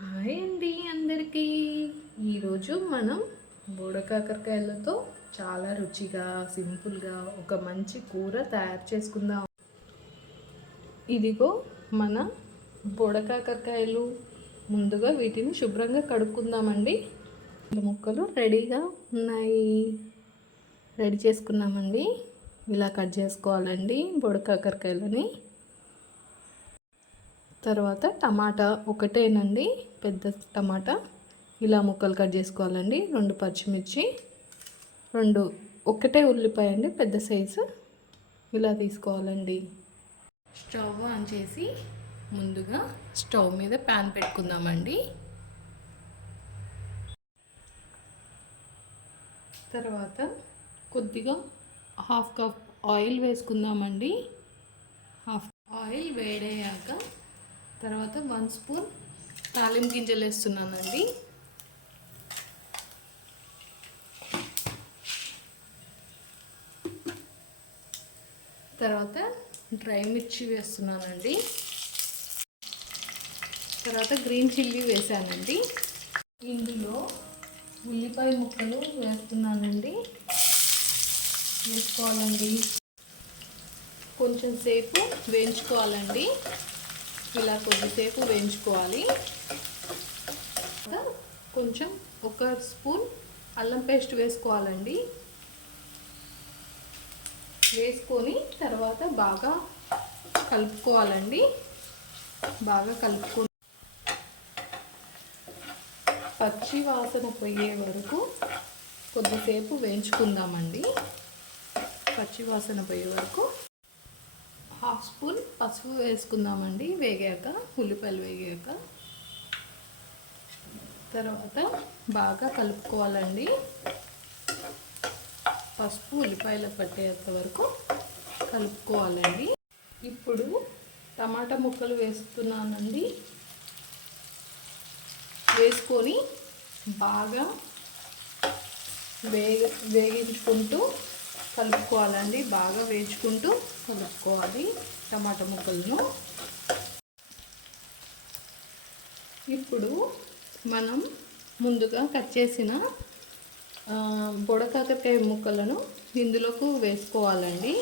Hi అండి అందరికీ. ఈరోజు మనం బుడకాకరకాయలతో చాలా రుచిగా సింపుల్గా ఒక మంచి కూర తయారు చేసుకుందాం. ఇదిగో మన బుడకాకరకాయలు. ముందుగా వీటిని శుభ్రంగా కడుక్కుందామండి. ముక్కలు రెడీగా ఉన్నాయి. రెడీ చేసుకున్నామండి. ఇలా కట్ చేసుకోవాలండి బుడకాకరకాయలని. తర్వాత టమాటా ఒకటేనండి, పెద్ద టమాటా ఇలా ముక్కలు కట్ చేసుకోవాలండి. 2 పచ్చిమిర్చి, ఒకటే ఉల్లిపాయ అండి పెద్ద సైజు ఇలా తీసుకోవాలండి. స్టవ్ ఆన్ చేసి ముందుగా స్టవ్ మీద ప్యాన్ పెట్టుకుందామండి. తర్వాత కొద్దిగా 1/2 కప్ ఆయిల్ వేసుకుందామండి. ఆయిల్ వేడయ్యాక తర్వాత 1 స్పూన్ తాలింపు గింజలు వేస్తున్నానండి. తర్వాత డ్రై మిర్చి వేస్తున్నానండి. తర్వాత గ్రీన్ చిల్లీ వేసానండి. ఇందులో ఉల్లిపాయ ముక్కలు వేస్తున్నానండి. వేసుకోవాలండి. కొంచెం సేపు వేయించుకోవాలండి. ఇలా కొద్దిసేపు వేయించుకోవాలి. కొంచెం 1 స్పూన్ అల్లం పేస్ట్ వేసుకోవాలండి. వేసుకొని తర్వాత బాగా కలుపుకోవాలండి. బాగా కలుపుకొని పచ్చి వాసన పోయే వరకు కొద్దిసేపు వేయించుకుందామండి. పచ్చి వాసన పోయే వరకు 1/2 స్పూన్ పసుపు వేసుకుందామండి. వేగాక ఉల్లిపాయలు వేగాక తర్వాత బాగా కలుపుకోవాలండి. పసుపు ఉల్లిపాయలు పట్టేంత వరకు కలుపుకోవాలండి. ఇప్పుడు టమాటా ముక్కలు వేస్తున్నానండి. వేసుకొని బాగా వేగించుకుంటూ కలుపుకోవాలండి. బాగా వేయించుకుంటూ కలుపుకోవాలి టమాటా ముక్కలను. ఇప్పుడు మనం ముందుగా కట్ చేసిన బుడకాకరకాయ ముక్కలను ఇందులోకి వేసుకోవాలండి.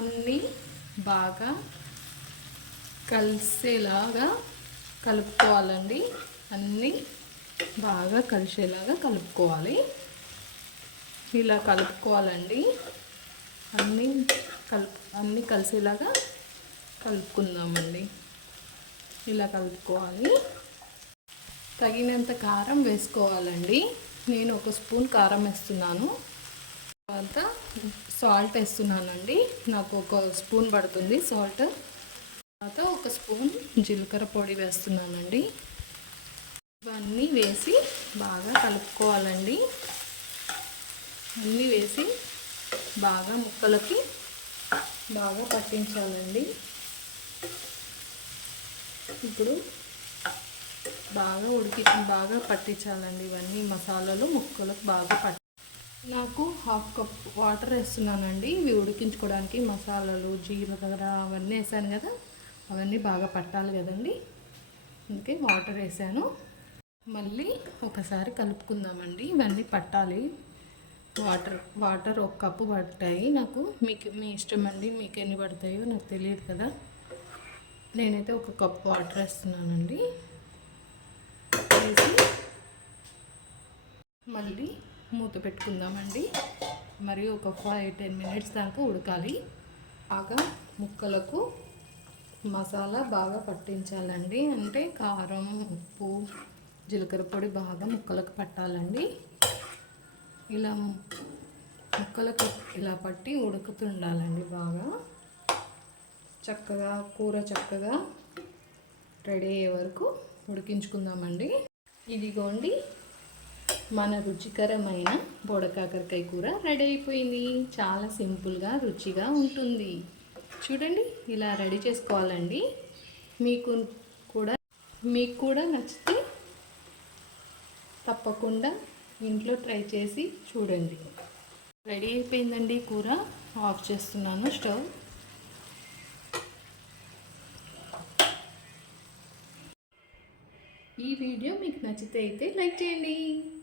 అన్నీ బాగా కలిసేలాగా కలుపుకోవాలండి. అన్నీ బాగా కలిసేలాగా కలుపుకోవాలి. ఇలా కలుపుకోవాలండి. అన్నీ కలిసేలాగా కలుపుకుందామండి. ఇలా కలుపుకోవాలి. తగినంత కారం వేసుకోవాలండి. నేను 1 స్పూన్ కారం వేస్తున్నాను. తర్వాత సాల్ట్ వేస్తున్నానండి. నాకు 1 స్పూన్ పడుతుంది సాల్ట్. తర్వాత 1 స్పూన్ జీలకర్ర పొడి వేస్తున్నానండి. ఇవన్నీ వేసి బాగా కలుపుకోవాలండి. అన్నీ వేసి బాగా ముక్కలకి బాగా పట్టించాలండి. ఇప్పుడు బాగా పట్టించాలండి. ఇవన్నీ మసాలాలు ముక్కలకు బాగా నాకు 1/2 కప్ వాటర్ వేస్తున్నానండి. ఇవి ఉడికించుకోవడానికి మసాలాలు జీలకర్ర అవన్నీ వేసాను కదా, అవన్నీ బాగా పట్టాలి కదండి, అందుకే వాటర్ వేసాను. మళ్ళీ ఒకసారి కలుపుకుందామండి. ఇవన్నీ పట్టాలి. వాటర్ 1 కప్పు పడతాయి నాకు. మీ ఇష్టం అండి, మీకు ఎన్ని పడతాయో నాకు తెలియదు కదా. నేనైతే 1 కప్పు వాటర్ వేస్తున్నానండి. వేసి మళ్ళీ మూత పెట్టుకుందామండి. మరి ఒక 5-10 మినిట్స్ దాకా ఉడకాలి. బాగా ముక్కలకు మసాలా బాగా పట్టించాలండి. అంటే కారం, ఉప్పు, జీలకర్ర పొడి బాగా ముక్కలకు పట్టాలండి. ఇలా ముక్కలకు ఇలా పట్టి ఉడుకుతుండాలండి. బాగా కూర చక్కగా రెడీ అయ్యే వరకు ఉడికించుకుందామండి. ఇదిగోండి మన రుచికరమైన బుడకాకరకాయ కూర రెడీ అయిపోయింది. చాలా సింపుల్గా రుచిగా ఉంటుంది. చూడండి, ఇలా రెడీ చేసుకోవాలండి. మీకు కూడా నచ్చితే తప్పకుండా ఇంట్లో ట్రై చేసి చూడండి. రెడీ అయిపోయిందండి కూర. ఆఫ్ చేస్తున్నాను స్టవ్. ఈ వీడియో మీకు నచ్చితే అయితే లైక్ చేయండి,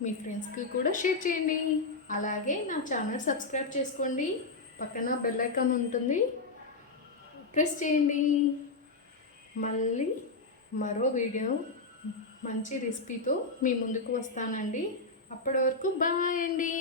మీ ఫ్రెండ్స్కి కూడా షేర్ చేయండి. అలాగే నా ఛానల్ సబ్స్క్రైబ్ చేసుకోండి. పక్కన బెల్ ఐకాన్ ఉంటుంది, ప్రెస్ చేయండి. మళ్ళీ మరో వీడియో మంచి రెసిపీతో మీ ముందుకు వస్తానండి. అప్పటి వరకు బాయ్ అండి.